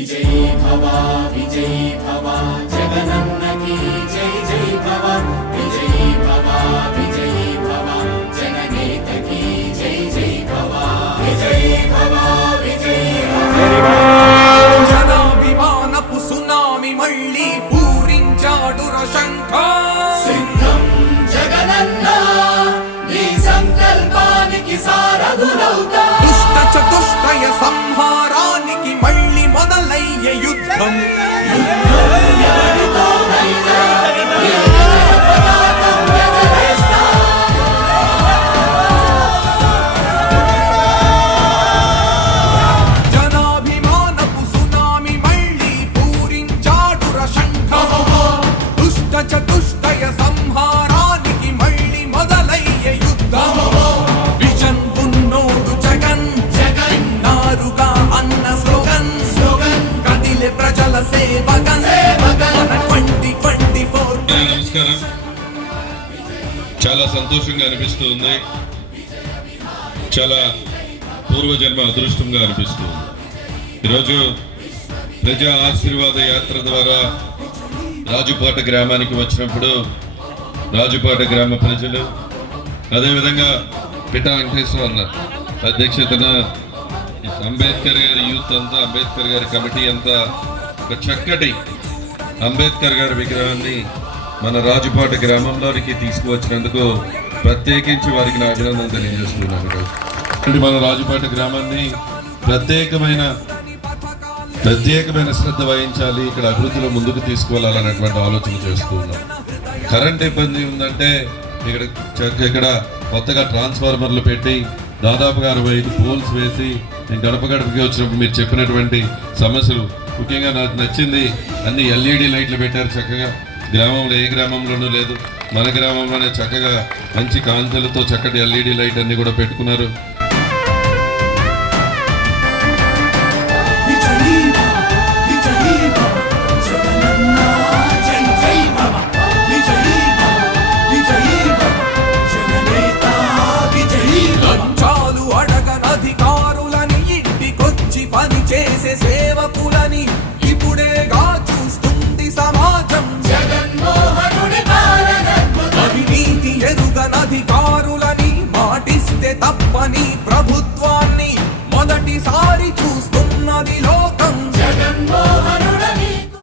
విజయీ భవ విజయీ భవ జగనన్నకి జై జై భవ విజయీ భవ విజయీ భవ జననేతకి జై జై భవ విజయీ భవ విజయీ జనాభిమానపు సునామి మళ్ళీ పూరించాడు రశంఖ సిద్ధం జగనన్న నీ సంకల్పానికి సారథులవుతా. దుష్ట చతుష్టయ సంహారానికి మళ్ళీ యుద్ధం. యుద్ధం జనాభిమానపు నమస్కారం. చాలా సంతోషంగా అనిపిస్తుంది. చాలా పూర్వజన్మ అదృష్టంగా అనిపిస్తుంది. ఈరోజు ప్రజా ఆశీర్వాద యాత్ర ద్వారా రాజుపాట గ్రామానికి వచ్చినప్పుడు రాజుపాట గ్రామ ప్రజలు అదేవిధంగా పిఠా వెంకటేశ్వర అధ్యక్షతన అంబేద్కర్ గారి యూత్ అంతా అంబేద్కర్ గారి కమిటీ అంతా ఒక చక్కటి అంబేద్కర్ గారి విగ్రహాన్ని మన రాజుపాట గ్రామంలోనికి తీసుకువచ్చినందుకు ప్రత్యేకించి వారికి నా అభినందన తెలియజేస్తున్నాను. అంటే మన రాజుపాట గ్రామాన్ని ప్రత్యేకమైన ప్రత్యేకమైన శ్రద్ధ వహించాలి ఇక్కడ అభివృద్ధిలో ముందుకు తీసుకువెళ్ళాలనేటువంటి ఆలోచన చేస్తున్నాం కరెంట్ ఇబ్బంది ఉందంటే ఇక్కడ ఇక్కడ కొత్తగా ట్రాన్స్ఫార్మర్లు పెట్టి దాదాపుగా అరవై ఐదు పోల్స్ వేసి నేను గడప గడపకి వచ్చినప్పుడు మీరు చెప్పినటువంటి సమస్యలు ముఖ్యంగా నాకు నచ్చింది అన్ని ఎల్ఈడి లైట్లు పెట్టారు చక్కగా. గ్రామంలో ఏ గ్రామంలోనూ లేదు. మన గ్రామంలోనే చక్కగా మంచి కాంతులతో చక్కటి ఎల్ఈడి లైట్ అన్ని కూడా పెట్టుకున్నారు. ఎరుగనా